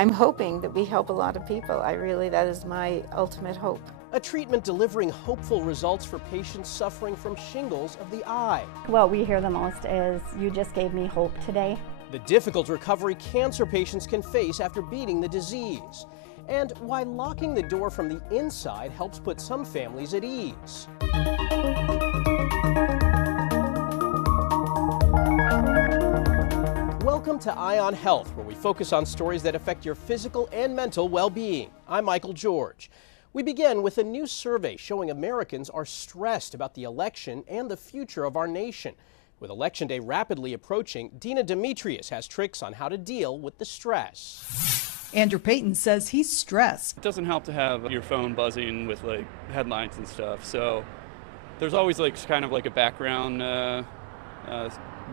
I'm hoping that we help a lot of people. That is my ultimate hope. A treatment delivering hopeful results for patients suffering from shingles of the eye. What we hear the most is, "You just gave me hope today." The difficult recovery cancer patients can face after beating the disease, and why locking the door from the inside helps put some families at ease. Welcome to Eye on Health, where we focus on stories that affect your physical and mental well-being. I'm Michael George. We begin with a new survey showing Americans are stressed about the election and the future of our nation. With Election Day rapidly approaching, Dina Demetrius has tricks on how to deal with the stress. Andrew Payton says he's stressed. It doesn't help to have your phone buzzing with headlines and stuff, so there's always kind of a background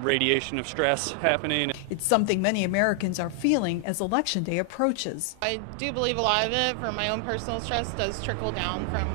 radiation of stress happening. It's something many Americans are feeling as Election Day approaches. I do believe a lot of it, for my own personal stress, does trickle down from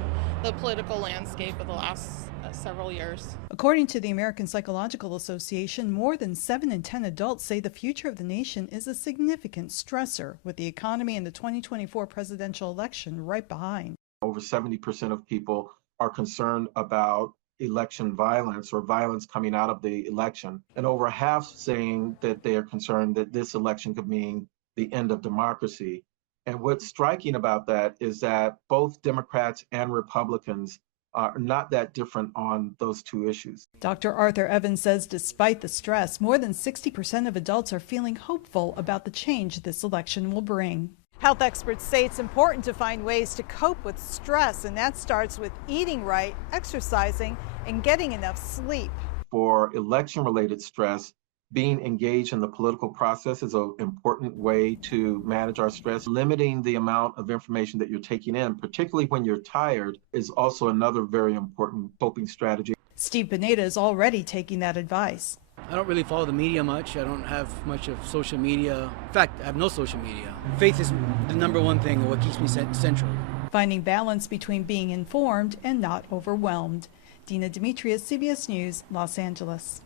the political landscape of the last several years. According to the American Psychological Association, more than 7 in 10 adults say the future of the nation is a significant stressor, with the economy and the 2024 presidential election right behind. Over 70% of people are concerned about election violence or violence coming out of the election, and over half saying that they are concerned that this election could mean the end of democracy. And what's striking about that is that both Democrats and Republicans are not that different on those two issues. Dr. Arthur Evans says despite the stress, more than 60% of adults are feeling hopeful about the change this election will bring. Health experts say it's important to find ways to cope with stress, and that starts with eating right, exercising, and getting enough sleep. For election-related stress, being engaged in the political process is an important way to manage our stress. Limiting the amount of information that you're taking in, particularly when you're tired, is also another very important coping strategy. Steve Pineda is already taking that advice. I don't really follow the media much. I don't have much of social media. In fact, I have no social media. Faith is the number one thing, what keeps me central. Finding balance between being informed and not overwhelmed. Dina Demetrius, CBS News, Los Angeles.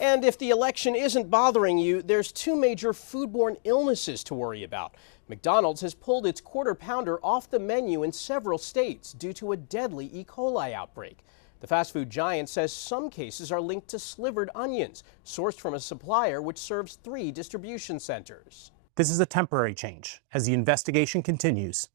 And if the election isn't bothering you, there's two major foodborne illnesses to worry about. McDonald's has pulled its Quarter Pounder off the menu in several states due to a deadly E. coli outbreak. The fast food giant says some cases are linked to slivered onions, sourced from a supplier which serves 3 distribution centers. This is a temporary change as the investigation continues,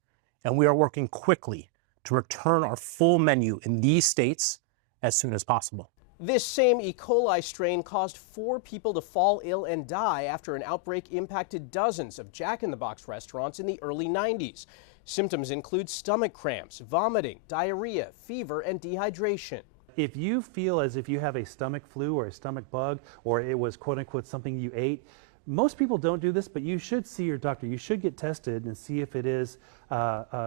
and we are working quickly to return our full menu in these states as soon as possible. This same E. coli strain caused 4 people to fall ill and die after an outbreak impacted dozens of Jack in the Box restaurants in the early 90s. Symptoms include stomach cramps, vomiting, diarrhea, fever, and dehydration. If you feel as if you have a stomach flu or a stomach bug, or it was quote unquote something you ate, most people don't do this, but you should see your doctor. You should get tested and see if it is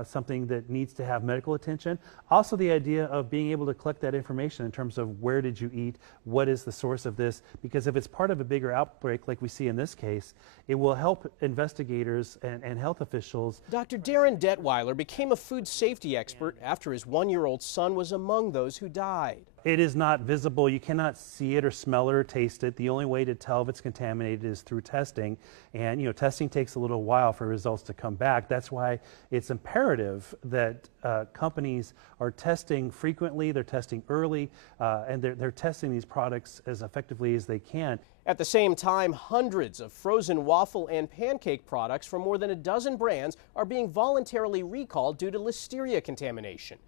something that needs to have medical attention. Also, the idea of being able to collect that information in terms of where did you eat, what is the source of this, because if it's part of a bigger outbreak like we see in this case, it will help investigators and health officials. Dr. Darren Detweiler became a food safety expert after his 1-year-old son was among those who died. It is not visible. You cannot see it or smell it or taste it. The only way to tell if it's contaminated is through testing. And, testing takes a little while for results to come back. That's why it's imperative that companies are testing frequently, they're testing early, and they're testing these products as effectively as they can. At the same time, hundreds of frozen waffle and pancake products from more than a dozen brands are being voluntarily recalled due to listeria contamination.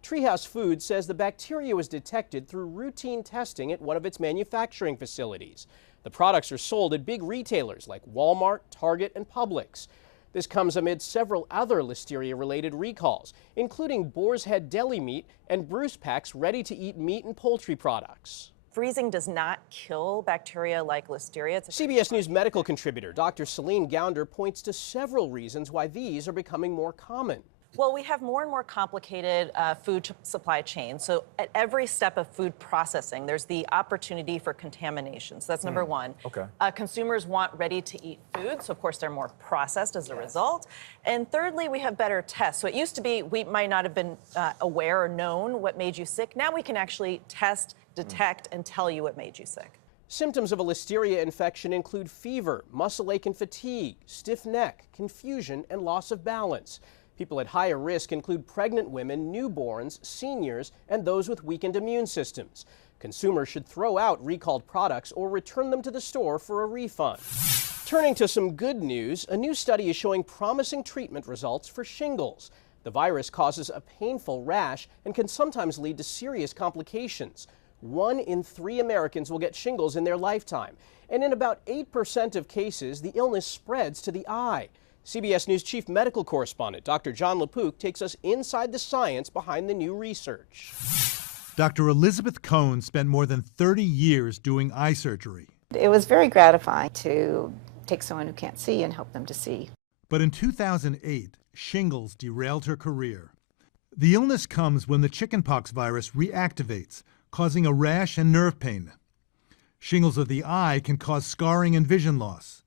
Treehouse Foods says the bacteria was detected through routine testing at one of its manufacturing facilities. The products are sold at big retailers like Walmart, Target, and Publix. This comes amid several other listeria-related recalls, including Boar's Head deli meat and Bruce Pack's ready-to-eat meat and poultry products. Freezing does not kill bacteria like listeria. CBS News medical contributor Dr. Celine Gounder points to several reasons why these are becoming more common. Well, we have more and more complicated food supply chains. So at every step of food processing, there's the opportunity for contamination. So that's number one. Okay. Consumers want ready-to-eat food, so of course they're more processed as a result. And thirdly, we have better tests. So it used to be we might not have been aware or known what made you sick. Now we can actually test, detect, and tell you what made you sick. Symptoms of a listeria infection include fever, muscle ache and fatigue, stiff neck, confusion, and loss of balance. People at higher risk include pregnant women, newborns, seniors, and those with weakened immune systems. Consumers should throw out recalled products or return them to the store for a refund. Turning to some good news, a new study is showing promising treatment results for shingles. The virus causes a painful rash and can sometimes lead to serious complications. 1 in 3 Americans will get shingles in their lifetime, and in about 8% of cases, the illness spreads to the eye. CBS News chief medical correspondent Dr. John LaPook takes us inside the science behind the new research. Dr. Elizabeth Cohn spent more than 30 years doing eye surgery. It was very gratifying to take someone who can't see and help them to see. But in 2008, shingles derailed her career. The illness comes when the chickenpox virus reactivates, causing a rash and nerve pain. Shingles of the eye can cause scarring and vision loss.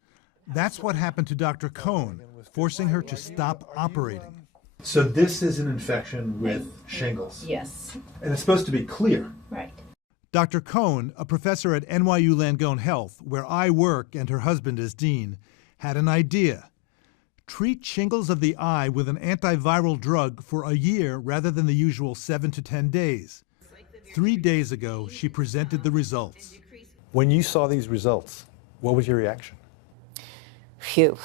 That's what happened to Dr. Cohn, forcing her to stop operating. So this is an infection with shingles? Yes. And it's supposed to be clear? Right. Dr. Cohn, a professor at NYU Langone Health, where I work and her husband is dean, had an idea. Treat shingles of the eye with an antiviral drug for a year rather than the usual 7 to 10 days. 3 days ago, she presented the results. When you saw these results, what was your reaction? Phew.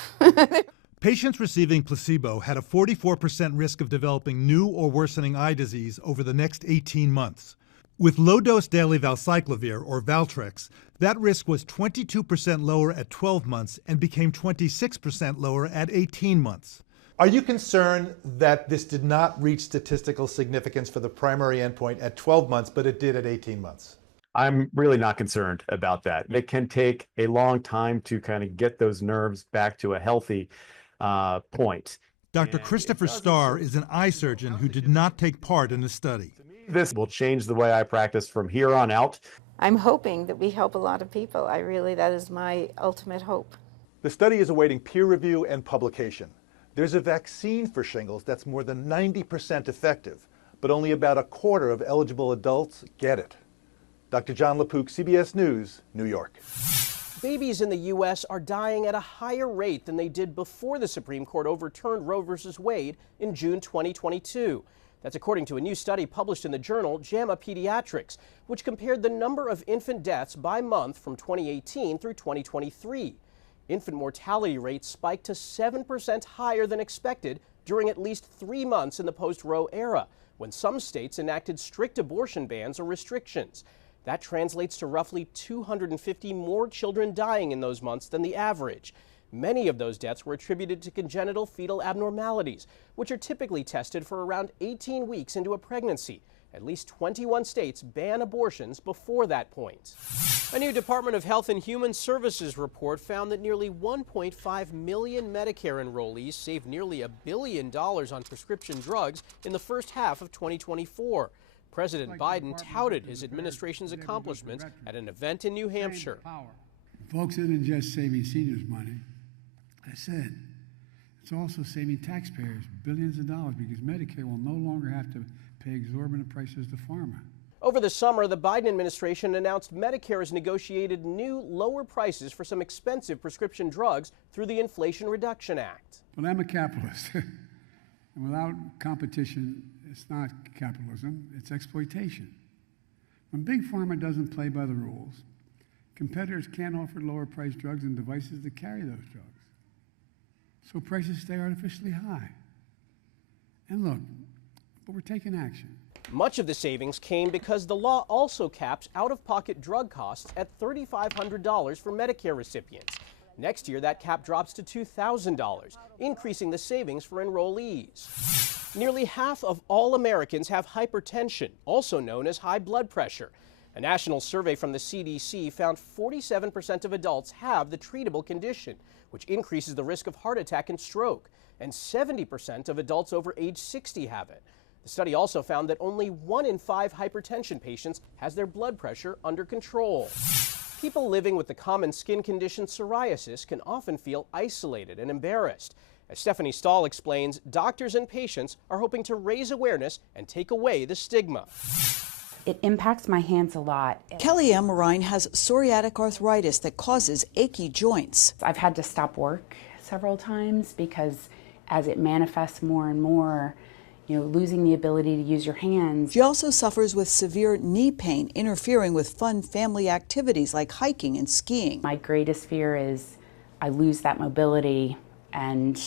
Patients receiving placebo had a 44% risk of developing new or worsening eye disease over the next 18 months. With low-dose daily valcyclovir, or Valtrex, that risk was 22% lower at 12 months and became 26% lower at 18 months. Are you concerned that this did not reach statistical significance for the primary endpoint at 12 months, but it did at 18 months? I'm really not concerned about that. It can take a long time to kind of get those nerves back to a healthy point. Dr. Christopher Starr is an eye surgeon who did not take part in the study. This will change the way I practice from here on out. I'm hoping that we help a lot of people. That is my ultimate hope. The study is awaiting peer review and publication. There's a vaccine for shingles that's more than 90% effective, but only about a quarter of eligible adults get it. Dr. John LaPook, CBS News, New York. Babies in the U.S. are dying at a higher rate than they did before the Supreme Court overturned Roe v. Wade in June 2022. That's according to a new study published in the journal JAMA Pediatrics, which compared the number of infant deaths by month from 2018 through 2023. Infant mortality rates spiked to 7% higher than expected during at least 3 months in the post-Roe era, when some states enacted strict abortion bans or restrictions. That translates to roughly 250 more children dying in those months than the average. Many of those deaths were attributed to congenital fetal abnormalities, which are typically tested for around 18 weeks into a pregnancy. At least 21 states ban abortions before that point. A new Department of Health and Human Services report found that nearly 1.5 million Medicare enrollees saved nearly $1 billion on prescription drugs in the first half of 2024. President Biden touted his administration's accomplishments at an event in New Hampshire. Folks, isn't just saving seniors money. I said, it's also saving taxpayers billions of dollars because Medicare will no longer have to pay exorbitant prices to pharma. Over the summer, the Biden administration announced Medicare has negotiated new, lower prices for some expensive prescription drugs through the Inflation Reduction Act. But I'm a capitalist, and without competition, it's not capitalism, it's exploitation. When Big Pharma doesn't play by the rules, competitors can't offer lower-priced drugs and devices to carry those drugs. So prices stay artificially high. And look, but we're taking action. Much of the savings came because the law also caps out-of-pocket drug costs at $3,500 for Medicare recipients. Next year, that cap drops to $2,000, increasing the savings for enrollees. Nearly half of all Americans have hypertension, also known as high blood pressure. A national survey from the CDC found 47% of adults have the treatable condition, which increases the risk of heart attack and stroke, and 70% of adults over age 60 have it. The study also found that only 1 in 5 hypertension patients has their blood pressure under control. People living with the common skin condition psoriasis can often feel isolated and embarrassed. As Stephanie Stahl explains, doctors and patients are hoping to raise awareness and take away the stigma. It impacts my hands a lot. Kelly Amarine has psoriatic arthritis that causes achy joints. I've had to stop work several times because as it manifests more and more, losing the ability to use your hands. She also suffers with severe knee pain, interfering with fun family activities like hiking and skiing. My greatest fear is I lose that mobility and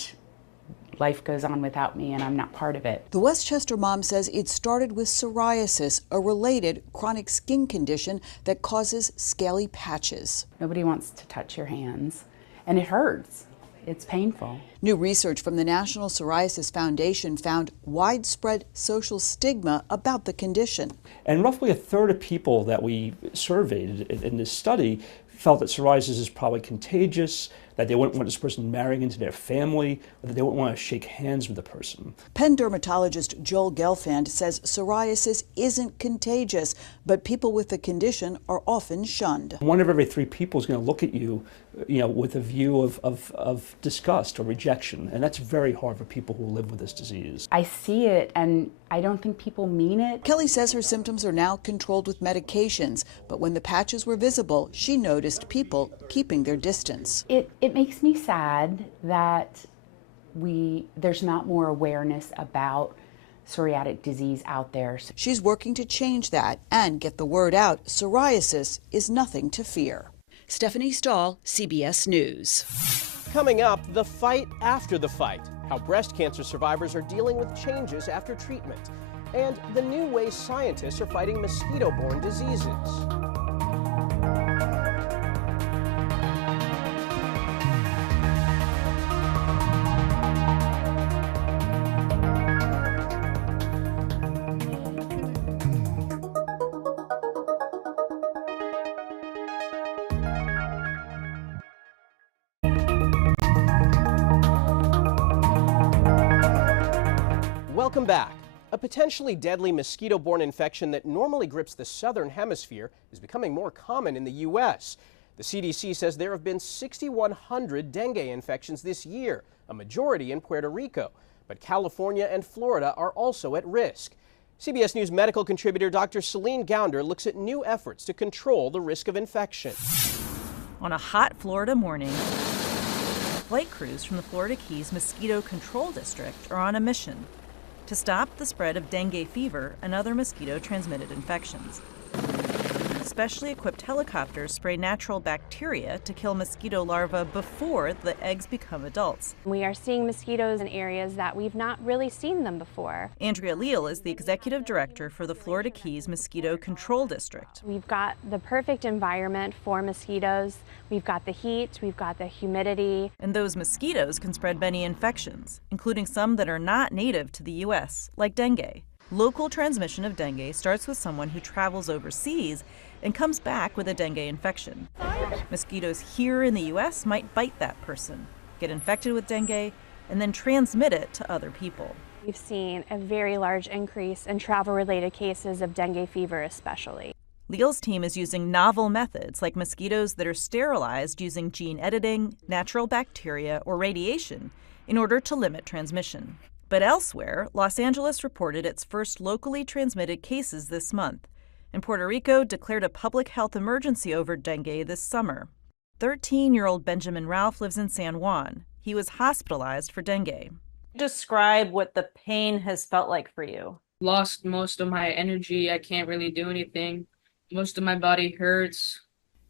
life goes on without me and I'm not part of it. The Westchester mom says it started with psoriasis, a related chronic skin condition that causes scaly patches. Nobody wants to touch your hands, and it hurts. It's painful. New research from the National Psoriasis Foundation found widespread social stigma about the condition. And roughly a third of people that we surveyed in this study felt that psoriasis is probably contagious, that they wouldn't want this person marrying into their family, or that they wouldn't want to shake hands with the person. Penn dermatologist Joel Gelfand says psoriasis isn't contagious, but people with the condition are often shunned. 1 of every 3 people is going to look at you, with a view of disgust or rejection, and that's very hard for people who live with this disease. I see it, and I don't think people mean it. Kelly says her symptoms are now controlled with medications, but when the patches were visible, she noticed people keeping their distance. It makes me sad that there's not more awareness about psoriatic disease out there. She's working to change that and get the word out. Psoriasis is nothing to fear. Stephanie Stahl, CBS News. Coming up, the fight after the fight, how breast cancer survivors are dealing with changes after treatment, and the new ways scientists are fighting mosquito-borne diseases. Welcome back. A potentially deadly mosquito-borne infection that normally grips the southern hemisphere is becoming more common in the U.S. The CDC says there have been 6,100 dengue infections this year, a majority in Puerto Rico. But California and Florida are also at risk. CBS News medical contributor Dr. Celine Gounder looks at new efforts to control the risk of infection. On a hot Florida morning, flight crews from the Florida Keys Mosquito Control District are on a mission to stop the spread of dengue fever and other mosquito-transmitted infections. Specially equipped helicopters spray natural bacteria to kill mosquito larvae before the eggs become adults. We are seeing mosquitoes in areas that we've not really seen them before. Andrea Leal is the executive director for the Florida Keys Mosquito Control District. We've got the perfect environment for mosquitoes. We've got the heat, we've got the humidity. And those mosquitoes can spread many infections, including some that are not native to the U.S., like dengue. Local transmission of dengue starts with someone who travels overseas and comes back with a dengue infection. Mosquitoes here in the U.S. might bite that person, get infected with dengue, and then transmit it to other people. We've seen a very large increase in travel-related cases of dengue fever especially. Leal's team is using novel methods like mosquitoes that are sterilized using gene editing, natural bacteria, or radiation in order to limit transmission. But elsewhere, Los Angeles reported its first locally transmitted cases this month, and Puerto Rico declared a public health emergency over dengue this summer. 13-year-old Benjamin Ralph lives in San Juan. He was hospitalized for dengue. Describe what the pain has felt like for you. Lost most of my energy. I can't really do anything. Most of my body hurts.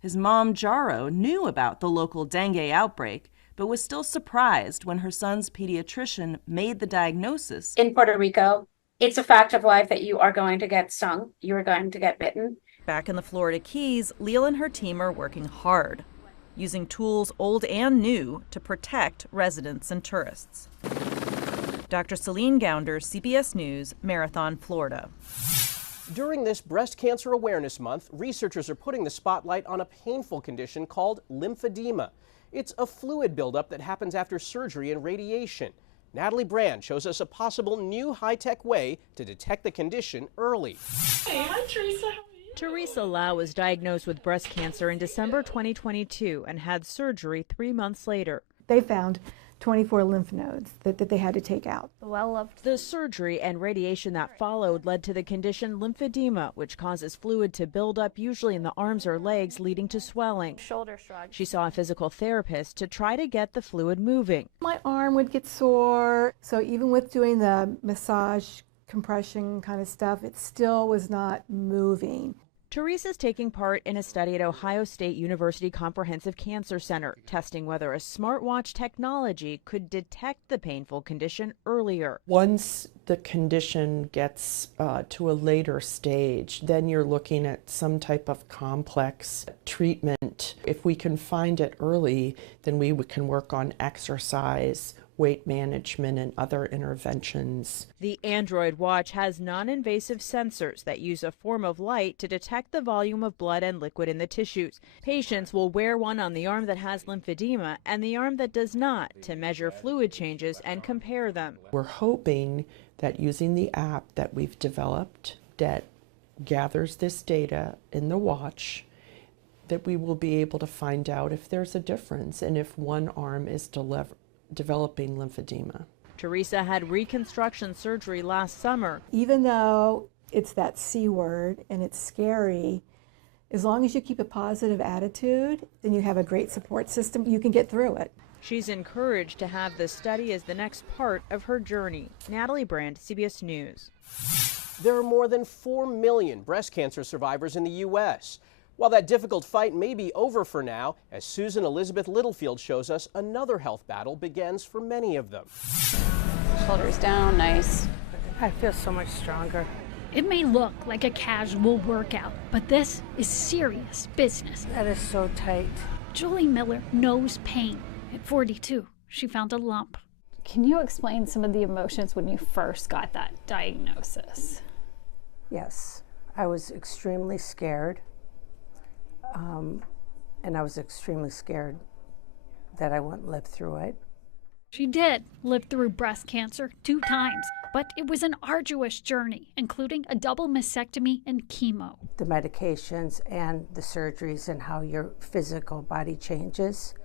His mom, Jaro, knew about the local dengue outbreak, but was still surprised when her son's pediatrician made the diagnosis. In Puerto Rico, it's a fact of life that you are going to get stung, you are going to get bitten. Back in the Florida Keys, Leal and her team are working hard, using tools old and new to protect residents and tourists. Dr. Celine Gounder, CBS News, Marathon, Florida. During this Breast Cancer Awareness Month, researchers are putting the spotlight on a painful condition called lymphedema. It's a fluid buildup that happens after surgery and radiation. Natalie Brand shows us a possible new high-tech way to detect the condition early. Hey, hi, Teresa. Teresa Lau was diagnosed with breast cancer in December 2022 and had surgery 3 months later. They found 24 lymph nodes that they had to take out. The surgery and radiation that followed led to the condition lymphedema, which causes fluid to build up, usually in the arms or legs, leading to swelling. Shoulder shrug. She saw a physical therapist to try to get the fluid moving. My arm would get sore, so even with doing the massage, compression kind of stuff, it still was not moving. Teresa's taking part in a study at Ohio State University Comprehensive Cancer Center, testing whether a smartwatch technology could detect the painful condition earlier. Once the condition gets to a later stage, then you're looking at some type of complex treatment. If we can find it early, then we can work on exercise, weight management, and other interventions. The Android watch has non-invasive sensors that use a form of light to detect the volume of blood and liquid in the tissues. Patients will wear one on the arm that has lymphedema and the arm that does not to measure fluid changes and compare them. We're hoping that using the app that we've developed that gathers this data in the watch, that we will be able to find out if there's a difference and if one arm is developing lymphedema. Teresa had reconstruction surgery last summer. Even though it's that C word and it's scary, as long as you keep a positive attitude, then you have a great support system, you can get through it. She's encouraged to have this study as the next part of her journey. Natalie Brand, CBS News. There are more than 4 million breast cancer survivors in the U.S. While that difficult fight may be over for now, as Susan Elizabeth Littlefield shows us, another health battle begins for many of them. Shoulders down, nice. I feel so much stronger. It may look like a casual workout, but this is serious business. That is so tight. Julie Miller knows pain. At 42, she found a lump. Can you explain some of the emotions when you first got that diagnosis? Yes, I was extremely scared. And I was extremely scared that I wouldn't live through it. She did live through breast cancer 2 times, but it was an arduous journey, including a double mastectomy and chemo. The medications and the surgeries and how your physical body changes,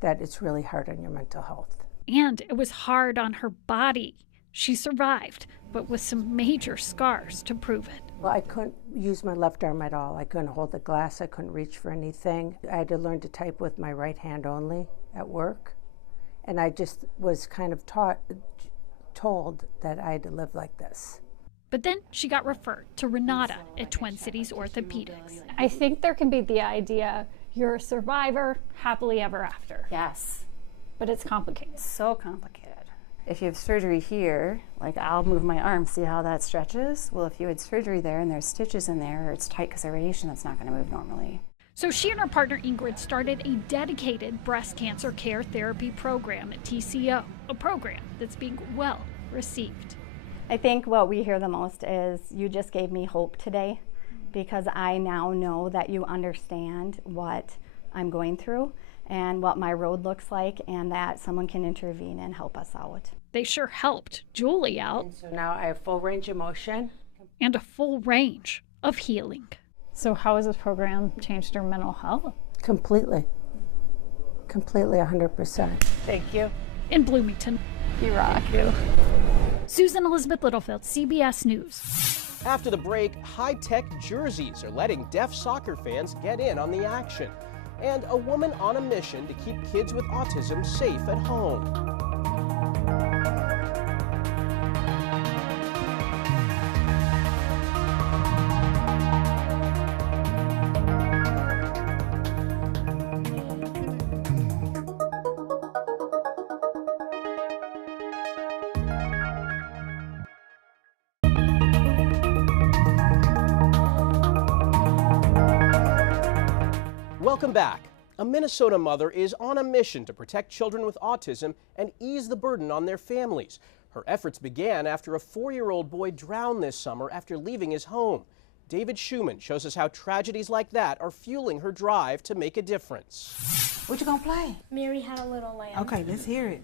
that it's really hard on your mental health. And it was hard on her body. She survived, but with some major scars to prove it. Well, I couldn't use my left arm at all. I couldn't hold the glass. I couldn't reach for anything. I had to learn to type with my right hand only at work. And I just was kind of told that I had to live like this. But then she got referred to Renata at Twin Cities Orthopedics. I think there can be the idea you're a survivor, happily ever after. Yes. But it's complicated. So complicated. If you have surgery here, like I'll move my arm, see how that stretches? Well, if you had surgery there and there's stitches in there, or it's tight because of radiation, that's not going to move normally. So she and her partner Ingrid started a dedicated breast cancer care therapy program at TCO, a program that's being well received. I think what we hear the most is, you just gave me hope today, because I now know that you understand what I'm going through and what my road looks like, and that someone can intervene and help us out. They sure helped Julie out. And so now I have full range of motion. And a full range of healing. So how has this program changed her mental health? Completely. Completely, 100%. Thank you. In Bloomington. You rock. Thank you. Susan Elizabeth Littlefield, CBS News. After the break, high-tech jerseys are letting deaf soccer fans get in on the action. And a woman on a mission to keep kids with autism safe at home. Welcome back. A Minnesota mother is on a mission to protect children with autism and ease the burden on their families. Her efforts began after a 4-year-old boy drowned this summer after leaving his home. David Schumann shows us how tragedies like that are fueling her drive to make a difference. What you gonna play? Mary Had a Little Lamb. Okay, let's hear it.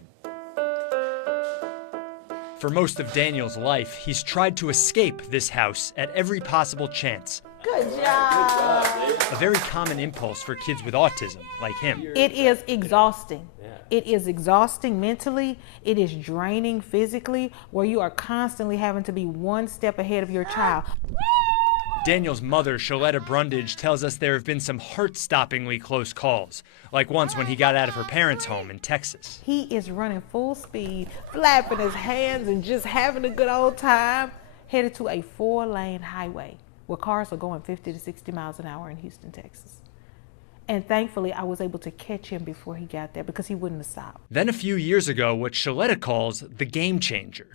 For most of Daniel's life, he's tried to escape this house at every possible chance. Good job. A very common impulse for kids with autism, like him. It is exhausting. It is exhausting mentally, it is draining physically, where you are constantly having to be one step ahead of your child. Daniel's mother, Shaletta Brundage, tells us there have been some heart-stoppingly close calls, like once when he got out of her parents' home in Texas. He is running full speed, flapping his hands and just having a good old time, headed to a 4-lane highway where cars are going 50 to 60 miles an hour in Houston, Texas. And thankfully, I was able to catch him before he got there because he wouldn't have stopped. Then a few years ago, what Shaletta calls the game changer.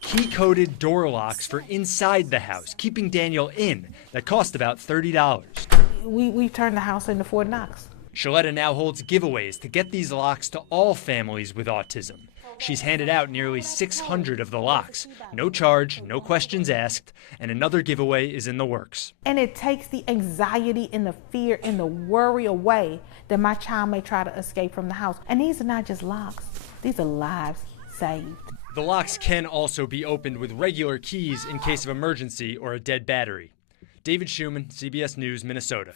Key-coded door locks for inside the house, keeping Daniel in, that cost about $30. We've turned the house into Fort Knox. Shaletta now holds giveaways to get these locks to all families with autism. She's handed out nearly 600 of the locks. No charge, no questions asked, and another giveaway is in the works. And it takes the anxiety and the fear and the worry away that my child may try to escape from the house. And these are not just locks, these are lives saved. The locks can also be opened with regular keys in case of emergency or a dead battery. David Schumann, CBS News, Minnesota.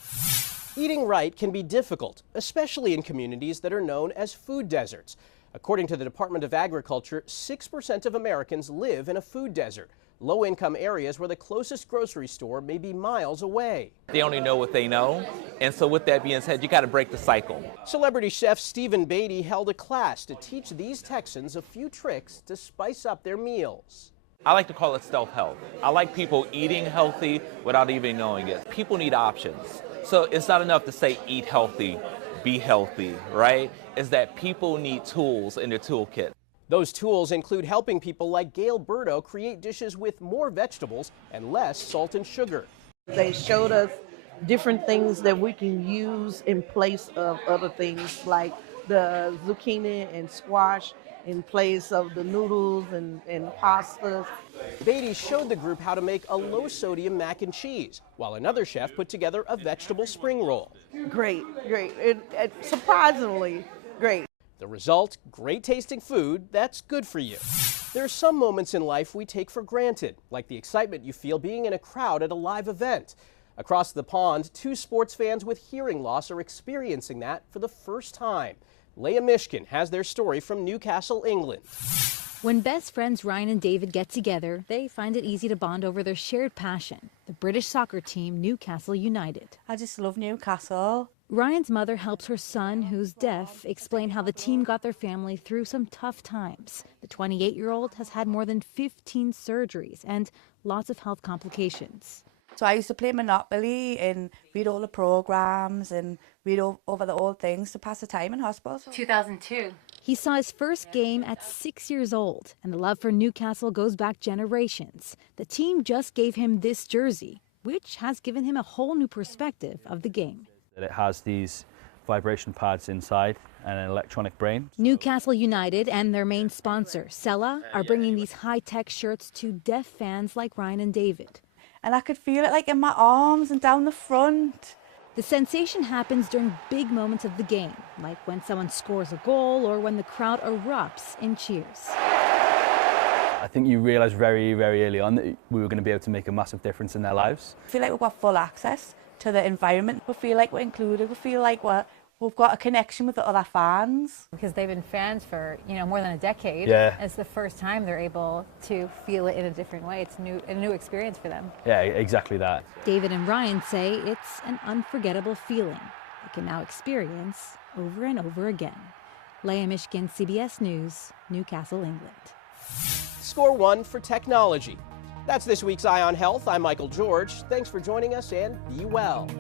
Eating right can be difficult, especially in communities that are known as food deserts. According to the Department of Agriculture, 6% of Americans live in a food desert, low-income areas where the closest grocery store may be miles away. They only know what they know, and so with that being said, you got to break the cycle. Celebrity chef Stephen Beatty held a class to teach these Texans a few tricks to spice up their meals. I like to call it stealth health. I like people eating healthy without even knowing it. People need options. So it's not enough to say eat healthy, be healthy, right? Is that people need tools in their toolkit. Those tools include helping people like Gail Burdo create dishes with more vegetables and less salt and sugar. They showed us different things that we can use in place of other things like the zucchini and squash in place of the noodles and pastas. Beatty showed the group how to make a low-sodium mac and cheese, while another chef put together a vegetable spring roll. Great, great. Surprisingly great. The result, great-tasting food that's good for you. There are some moments in life we take for granted, like the excitement you feel being in a crowd at a live event. Across the pond, 2 sports fans with hearing loss are experiencing that for the first time. Leah Mishkin has their story from Newcastle, England. When best friends Ryan and David get together, they find it easy to bond over their shared passion, the British soccer team Newcastle United. I just love Newcastle. Ryan's mother helps her son, who's deaf, explain how the team got their family through some tough times. The 28-year-old has had more than 15 surgeries and lots of health complications. So I used to play Monopoly and read all the programs and read over the old things to pass the time in hospital. 2002. He saw his first game at 6 years old, and the love for Newcastle goes back generations. The team just gave him this jersey, which has given him a whole new perspective of the game. It has these vibration pads inside and an electronic brain. Newcastle United and their main sponsor, Sella, are bringing these high-tech shirts to deaf fans like Ryan and David. And I could feel it like in my arms and down the front. The sensation happens during big moments of the game, like when someone scores a goal or when the crowd erupts in cheers. I think you realise very, very early on that we were going to be able to make a massive difference in their lives. I feel like we've got full access to the environment. We feel like we're included. We feel like we've got a connection with the other fans. Because they've been fans for, more than a decade. Yeah. It's the first time they're able to feel it in a different way. It's a new experience for them. Yeah, exactly that. David and Ryan say it's an unforgettable feeling they can now experience over and over again. Leah Mishkin, CBS News, Newcastle, England. Score 1 for technology. That's this week's Eye on Health. I'm Michael George. Thanks for joining us and be well.